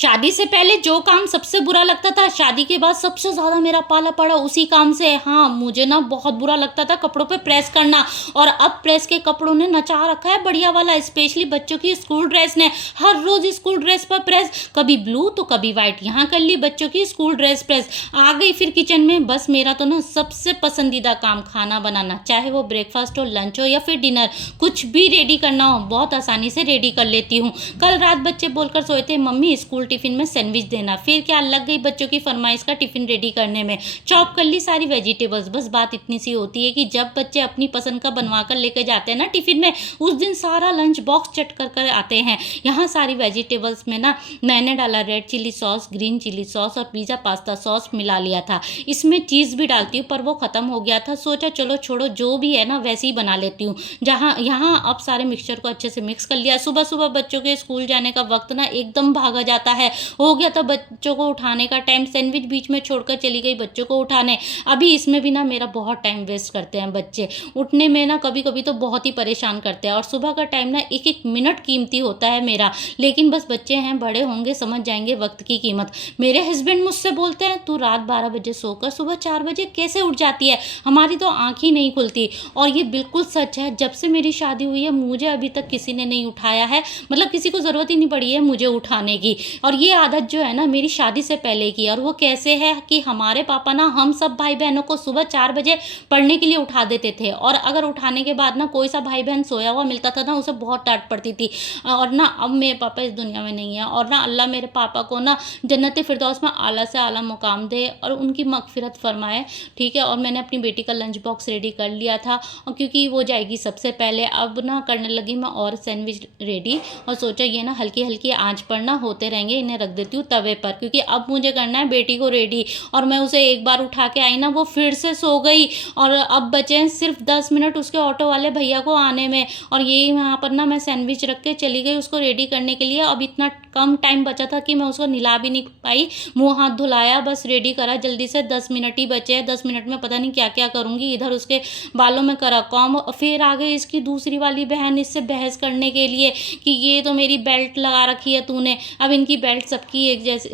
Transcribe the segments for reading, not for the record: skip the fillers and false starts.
शादी से पहले जो काम सबसे बुरा लगता था, शादी के बाद सबसे ज़्यादा मेरा पाला पड़ा उसी काम से। हाँ, मुझे ना बहुत बुरा लगता था कपड़ों पे प्रेस करना, और अब प्रेस के कपड़ों ने नचा रखा है बढ़िया वाला, स्पेशली बच्चों की स्कूल ड्रेस ने। हर रोज़ स्कूल ड्रेस पर प्रेस, कभी ब्लू तो कभी वाइट, यहाँ कर ली बच्चों की स्कूल ड्रेस प्रेस। आ गई फिर किचन में, बस मेरा तो ना सबसे पसंदीदा काम खाना बनाना, चाहे वो ब्रेकफास्ट हो, लंच हो या फिर डिनर, कुछ भी रेडी करना हो बहुत आसानी से रेडी कर लेती हूँ। कल रात बच्चे बोलकर सोए थे, मम्मी स्कूल टिफिन में सैंडविच देना। फिर क्या लग गई बच्चों की फरमाइश का टिफिन रेडी करने में, चॉप कर ली सारी वेजिटेबल्स। बस बात इतनी सी होती है कि जब बच्चे अपनी पसंद का बनवा कर लेकर जाते हैं ना टिफिन में, उस दिन सारा लंच बॉक्स चट कर कर आते हैं। यहाँ सारी वेजिटेबल्स में ना मैंने डाला red chilli sauce, green chilli sauce और पिज़्ज़ा पास्ता सॉस मिला लिया था। इसमें चीज़ भी डालती हूँ पर वो ख़त्म हो गया था, सोचा चलो छोड़ो, जो भी है ना वैसे ही बना लेती हूँ। जहाँ यहाँ अब सारे मिक्सचर को अच्छे से मिक्स कर लिया। सुबह सुबह बच्चों के स्कूल जाने का वक्त ना एकदम भागा जाता है। हो गया था बच्चों को उठाने का टाइम, सैंडविच बीच में छोड़कर चली गई बच्चों को उठाने। अभी इसमें भी ना मेरा बहुत टाइम वेस्ट करते हैं बच्चे, उठने में ना कभी कभी तो बहुत ही परेशान करते हैं। और सुबह का टाइम ना एक एक मिनट कीमती होता है मेरा, लेकिन बस बच्चे हैं, बड़े होंगे समझ जाएंगे वक्त की कीमत। मेरे हस्बैंड मुझसे बोलते हैं, तू रात 12 बजे सोकर सुबह 4 बजे कैसे उठ जाती है, हमारी तो आँख ही नहीं खुलती। और ये बिल्कुल सच है, जब से मेरी शादी हुई है मुझे अभी तक किसी ने नहीं उठाया है, मतलब किसी को ज़रूरत ही नहीं पड़ी है मुझे उठाने की। और ये आदत जो है ना मेरी शादी से पहले की, और वो कैसे है कि हमारे पापा ना हम सब भाई बहनों को सुबह 4 बजे पढ़ने के लिए उठा देते थे, और अगर उठाने के बाद ना कोई सा भाई बहन सोया हुआ मिलता था ना, उसे बहुत डांट पड़ती थी। और ना अब मेरे पापा इस दुनिया में नहीं है, और ना अल्लाह मेरे पापा को ना जन्नत फिरदौस में आला से आला मुकाम दे और उनकी मगफिरत फरमाए, ठीक है। और मैंने अपनी बेटी का लंच बॉक्स रेडी कर लिया था, और क्योंकि वो जाएगी सबसे पहले, अब ना करने लगी मैं और सैंडविच रेडी, और सोचा ये ना हल्की हल्की आंच पर ना होते रहेंगे, इन्हें रख देती हूँ तवे पर, क्योंकि अब मुझे करना है बेटी को रेडी। और मैं उसे एक बार उठा के आई ना, वो फिर से सो गई, और अब बचे हैं सिर्फ 10 मिनट उसके ऑटो वाले भैया को आने में। और यही यहाँ पर ना मैं सैंडविच रख के चली गई उसको रेडी करने के लिए। अब इतना कम टाइम बचा था कि मैं उसको नहला भी नहीं पाई, मुंह हाथ धुलाया, बस रेडी करा जल्दी से। 10 मिनट ही बचे हैं, 10 मिनट में पता नहीं क्या क्या करूँगी। इधर उसके बालों में करा कॉम, फिर आ गई इसकी दूसरी वाली बहन इससे बहस करने के लिए कि ये तो मेरी बेल्ट लगा रखी है तूने। अब इनकी बेल्ट सबकी एक जैसी,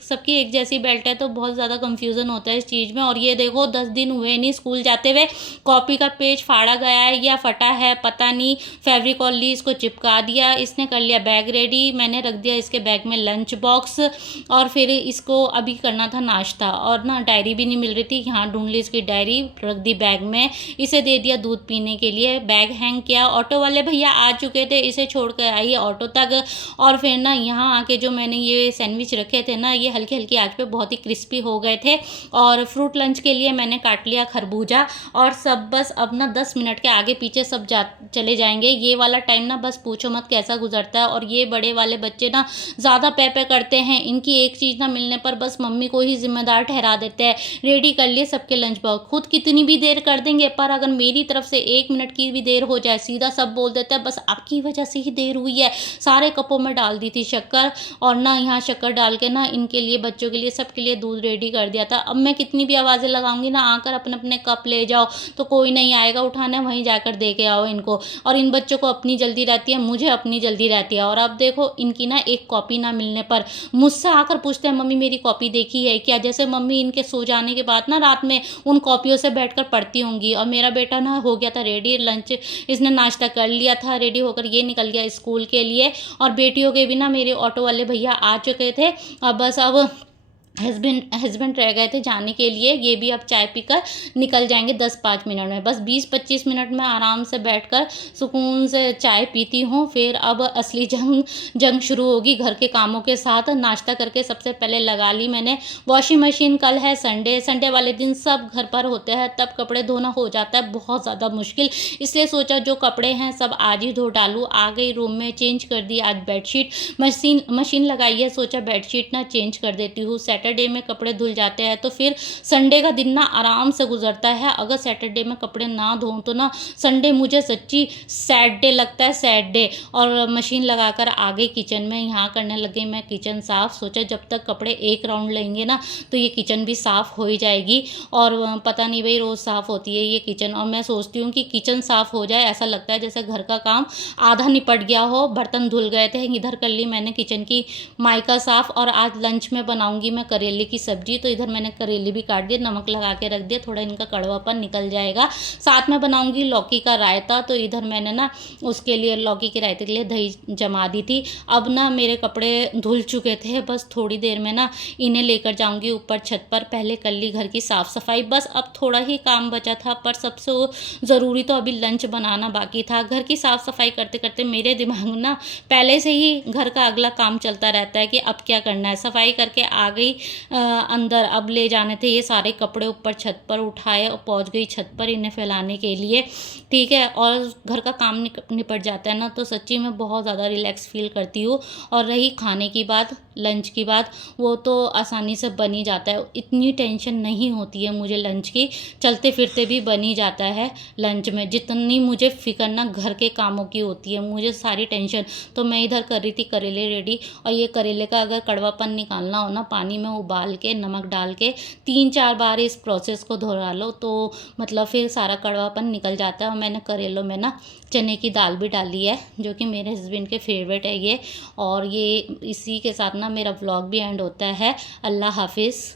सबकी एक जैसी बेल्ट है, तो बहुत ज़्यादा कंफ्यूजन होता है इस चीज़ में। और ये देखो 10 दिन हुए नहीं स्कूल जाते हुए, कॉपी का पेज फाड़ा गया है या फटा है पता नहीं, फेविकॉल ली इसको चिपका दिया। इसने कर लिया बैग रेडी, मैंने रख दिया इसके बैग में लंच बॉक्स, और फिर इसको अभी करना था नाश्ता। और ना डायरी भी नहीं मिल रही थी, यहाँ ढूंढ ली इसकी डायरी, रख दी बैग में। इसे दे दिया दूध पीने के लिए, बैग हैंग किया। ऑटो वाले भैया आ चुके थे, इसे छोड़ कर आई ऑटो तक। और फिर ना यहाँ आके जो मैंने ये सैंडविच रखे थे ना, ये हल्की हल्की आंच पे बहुत ही क्रिस्पी हो गए थे। और फ्रूट लंच के लिए मैंने काट लिया खरबूजा, और सब बस अब ना 10 मिनट के आगे पीछे सब चले जाएंगे। ये वाला टाइम ना बस पूछो मत कैसा गुजरता है। और ये बड़े वाले बच्चे ना ज़्यादा पे करते हैं, इनकी एक चीज़ ना मिलने पर बस मम्मी को ही जिम्मेदार ठहरा देते हैं। रेडी कर लिए सबके लंच बॉक्स, खुद कितनी भी देर कर देंगे, पर अगर मेरी तरफ से 1 मिनट की भी देर हो जाए, सीधा सब बोल देते हैं बस आपकी वजह से ही देर हुई है। सारे कपों में डाल दी थी शक्कर, और ना यहाँ शक्कर डाल के ना इनके लिए, बच्चों के लिए, सबके लिए दूध रेडी कर दिया था। अब मैं कितनी भी आवाज़ें लगाऊंगी ना, आकर अपने अपने कप ले जाओ, तो कोई नहीं आएगा उठाने, वहीं जाकर दे के आओ इनको। और इन बच्चों को अपनी जल्दी रहती है, मुझे अपनी जल्दी रहती है। और अब देखो इनकी ना एक कॉपी ना मिलने पर मुझसे आकर पूछते हैं, मम्मी मेरी कॉपी देखी है क्या, जैसे मम्मी इनके सो जाने के बाद ना रात में उन कॉपियों से बैठकर पढ़ती होंगी। और मेरा बेटा ना हो गया था रेडी, लंच इसने नाश्ता कर लिया था, रेडी होकर ये निकल गया स्कूल के लिए। और बेटियों के बिना मेरे ऑटो वाले भैया आ चुके थे, अब बस अब हस्बैंड रह गए थे जाने के लिए, ये भी अब चाय पीकर निकल जाएंगे 10-5 मिनट में। बस 20-25 मिनट में आराम से बैठकर सुकून से चाय पीती हूँ। फिर अब असली जंग शुरू होगी घर के कामों के साथ। नाश्ता करके सबसे पहले लगा ली मैंने वॉशिंग मशीन, कल है संडे वाले दिन सब घर पर होते हैं, तब कपड़े धोना हो जाता है बहुत ज़्यादा मुश्किल, इसलिए सोचा जो कपड़े हैं सब आज ही धो डालूँ। आ गई रूम में, चेंज कर दी आज बेडशीट, मशीन लगाई है, सोचा बेडशीट ना चेंज कर देती हूँ। सैटरडे सैटरडे में कपड़े धुल जाते हैं तो फिर संडे का दिन ना आराम से गुजरता है। अगर सैटरडे में कपड़े ना धोऊं तो ना संडे मुझे सच्ची सैड डे लगता है, सैड डे। और मशीन लगाकर आ गई किचन में, यहाँ करने लग गई मैं किचन साफ़। सोचा जब तक कपड़े एक राउंड लेंगे ना तो ये किचन भी साफ़ हो ही जाएगी। और पता नहीं भाई रोज़ साफ़ होती है ये किचन, और मैं सोचती हूँ कि किचन साफ़ हो जाए, ऐसा लगता है जैसे घर का काम आधा निपट गया हो। बर्तन धुल गए थे, इधर कर ली मैंने किचन की माइका साफ़। और आज लंच में बनाऊंगी मैं करेले की सब्जी, तो इधर मैंने करेले भी काट दिए, नमक लगा के रख दिया, थोड़ा इनका कड़वापन निकल जाएगा। साथ में बनाऊंगी लौकी का रायता, तो इधर मैंने ना उसके लिए लौकी के रायते के लिए दही जमा दी थी। अब ना मेरे कपड़े धुल चुके थे, बस थोड़ी देर में ना इन्हें लेकर जाऊंगी ऊपर छत पर। पहले कर ली घर की साफ़ सफाई, बस अब थोड़ा ही काम बचा था, पर सबसे ज़रूरी तो अभी लंच बनाना बाकी था। घर की साफ़ सफाई करते करते मेरे दिमाग में ना पहले से ही घर का अगला काम चलता रहता है कि अब क्या करना है। सफाई करके आ गई अंदर, अब ले जाने थे ये सारे कपड़े ऊपर छत पर, उठाए और पहुंच गई छत पर इन्हें फैलाने के लिए। ठीक है, और घर का काम निपट जाता है ना तो सच्ची में बहुत ज़्यादा रिलैक्स फील करती हूँ। और रही खाने की बात, लंच की बात, वो तो आसानी से बन ही जाता है, इतनी टेंशन नहीं होती है मुझे लंच की, चलते फिरते भी बन ही जाता है लंच में। जितनी मुझे फिक्र ना घर के कामों की होती है, मुझे सारी टेंशन। तो मैं इधर कर रही थी करेले रेडी, और ये करेले का अगर कड़वापन निकालना हो ना, पानी में उबाल के नमक डाल के 3-4 बार इस प्रोसेस को दोहरा लो तो मतलब फिर सारा कड़वापन निकल जाता है। और मैंने करेलों में ना चने की दाल भी डाली है, जो कि मेरे हस्बैंड के फेवरेट है ये। और ये इसी के साथ ना मेरा व्लॉग भी एंड होता है। अल्लाह हाफिज़।